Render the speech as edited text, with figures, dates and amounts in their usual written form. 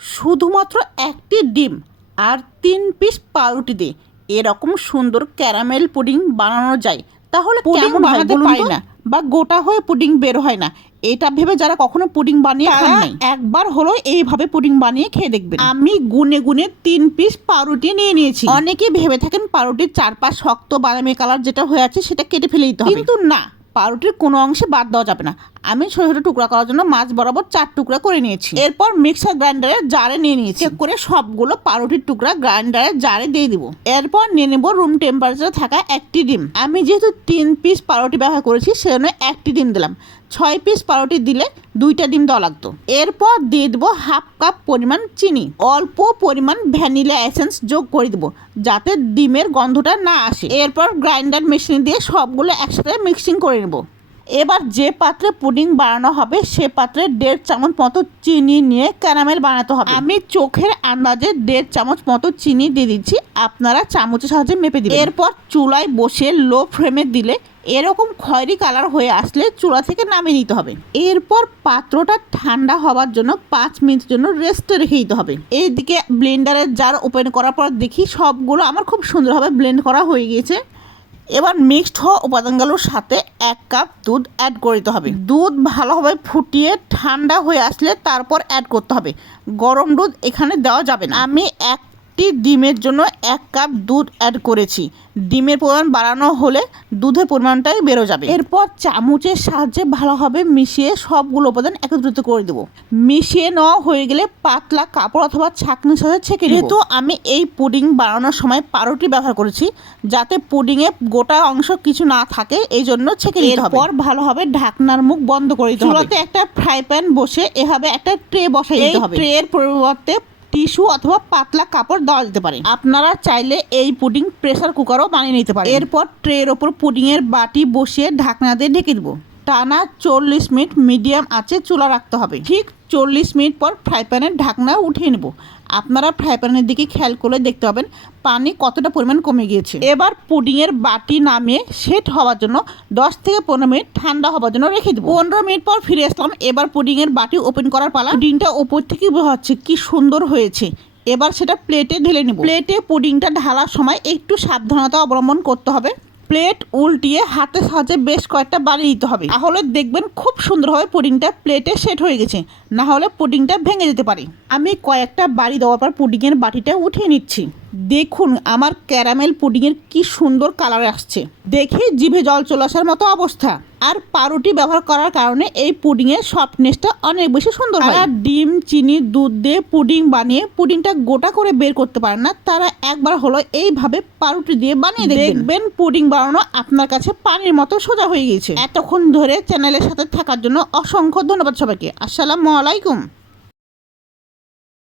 শুধুমাত্র একটি ডিম আর 3 পিস পাউরুটি দিয়ে এরকম সুন্দর ক্যারামেল পুডিং বানানো যায়, তাহলে কেমন বানাতে পারি না বা গোটা হয়ে পুডিং বের হয় না, এটা ভেবে যারা কখনো পুডিং বানিয়ে খান নাই, একবার হলো এইভাবে পুডিং বানিয়ে খেয়ে দেখবেন। আমি গুনে গুনে 3 পিস পাউরুটি নিয়ে নিয়েছি। অনেকে ভেবে থাকেন পাউরুটির চারপাশ শক্ত বাদামি কালার যেটা হয়ে আছে সেটা কেটে ফেলে দিতে হবে, কিন্তু না, পাউরুটির কোনো অংশে বাদ দেওয়া যাবে না। আমি ছোট ছোট টুকরা করার জন্য মাছ বরাবর 4 টুকরা করে নিয়েছি। এরপর মিক্সার গ্রাইন্ডারের জারে নিয়ে নিয়েছি। চেক করে সবগুলো পাউরুটির টুকরা গ্রাইন্ডারের জারে দিয়ে দিব। এরপর নিয়ে নেব রুম টেম্পারেচারে থাকা একটি ডিম। আমি যেহেতু 3 পিস পাউরুটি ব্যবহার করেছি সেজন্য একটি ডিম দিলাম। 6 পিস পাউরুটি দিলে 2টা ডিম দেওয়া লাগতো। এরপর দিয়ে দেবো হাফ কাপ পরিমাণ চিনি, অল্প পরিমাণ ভ্যানিলা এসেন্স যোগ করে দেবো যাতে ডিমের গন্ধটা না আসে। এরপর গ্রাইন্ডার মেশিন দিয়ে সবগুলো একসাথে মিক্সিং করে নেব। এবার যে পাত্রে পুডিং বানানো হবে সে পাত্রে 1.5 চামচ মতো চিনি নিয়ে ক্যারামেল বানাতে হবে। আমি চোখের আন্দাজে 1.5 চামচ মতো চিনি দিয়ে দিচ্ছি, আপনারা চামচের সাহায্যে মেপে দিবেন। এরপর চুলায় বসে লো ফ্লেমে দিলে এরকম খয়েরি কালার হয়ে আসলে চুলা থেকে নামিয়ে নিতে হবে। এরপর পাত্রটা ঠান্ডা হওয়ার জন্য 5 মিনিটের জন্য রেস্টে রেখে দিতে হবে। এইদিকে ব্লেন্ডারের জার ওপেন করার পর দেখি সবগুলো আমার খুব সুন্দরভাবে ব্লেন্ড করা হয়ে গিয়েছে। এবার মিক্সড হওয়া উপাদানগুলোর সাথে 1 কাপ দুধ অ্যাড করে দিতে হবে। দুধ ভালোভাবে ফুটিয়ে ঠান্ডা হয়ে আসলে তারপর অ্যাড করতে হবে। গরম দুধ এখানে দেওয়া যাবে না। আমি একটি ডিমের জন্য 1 কাপ দুধ অ্যাড করেছি। ডিমের পরিমাণ বাড়ানো হলে দুধের পরিমাণটাই বেরো যাবে। এরপর চামচের সাহায্যে ভালোভাবে মিশিয়ে সবগুলো উপাদান একত্রিত করে দেবো। মিশিয়ে নেওয়া হয়ে গেলে পাতলা কাপড় অথবা ছাঁকনির সাথে ছেঁকে নেব। যেহেতু আমি এই পুডিং বানানোর সময় পাউরুটি ব্যবহার করেছি যাতে পুডিংয়ে গোটা অংশ কিছু না থাকে, এই জন্য ছেঁকে নিতে হবে। এরপর ভালোভাবে ঢাকনার মুখ বন্ধ করে দিতে হবে। চুলাতে একটা ফ্রাই প্যান বসে এভাবে একটা ট্রে বসাই দিতে হবে। ট্রের পরিবর্তে টিস্যু অথবা পাতলা কাপড় দেওয়া যেতে পারে। আপনারা চাইলে এই পুডিং প্রেসার কুকারও বানিয়ে নিতে পারেন। এরপর ট্রের ওপর পুডিংয়ের বাটি বসিয়ে ঢাকনা দিয়ে ঢেকে দেবো। টানা 40 মিনিট মিডিয়াম আঁচে চুলা রাখতে হবে। ঠিক 40 মিনিট পর ফ্রাই প্যানের ঢাকনা উঠিয়ে নেব। আপনারা ফ্রাই প্যানের দিকে খেয়াল করলে দেখতে পাবেন পানি কতটা পরিমাণ কমে গিয়েছে। এবার পুডিংয়ের বাটি নামিয়ে সেট হওয়ার জন্য 10 থেকে 15 মিনিট ঠান্ডা হওয়ার জন্য রেখে দেবো। 15 মিনিট পর ফিরে আসলাম। এবার পুডিংয়ের বাটি ওপেন করার পালা। পুডিংটা ওপর থেকে বোঝা যাচ্ছে কি সুন্দর হয়েছে। এবার সেটা প্লেটে ঢেলে নেব। প্লেটে পুডিংটা ঢালার সময় একটু সাবধানতা অবলম্বন করতে হবে। প্লেট উল্টিয়ে হাতের সাহায্যে বেশ কয়েকটা বাড়ি দিতে হবে, তাহলে দেখবেন খুব সুন্দরভাবে পুডিংটা প্লেটে সেট হয়ে গেছে, না হলে পুডিংটা ভেঙে যেতে পারে। আমি কয়েকটা বাড়ি দেওয়ার পর পুডিংয়ের বাটিটা উঠিয়ে নিচ্ছি। দেখুন আমার ক্যারামেল পুডিংয়ের কি সুন্দর কালার আসছে, দেখে জিভে জল চলে আসার মতো অবস্থা। আর পাউরুটি ব্যবহার করার কারণে এই পুডিংয়ের সফটনেসটা অনেক বেশি সুন্দর হয়। আর ডিম চিনি দুধ দিয়ে পুডিং বানিয়ে পুডিংটা গোটা করে বের করতে পারেন না, তারা একবার হলো এইভাবে পাউরুটি দিয়ে বানিয়ে দেখবেন পুডিং বানানো আপনার কাছে পানির মতো সোজা হয়ে গেছে। এতক্ষণ ধরে চ্যানেলের সাথে থাকার জন্য অসংখ্য ধন্যবাদ সবাইকে। আসসালামু আলাইকুম।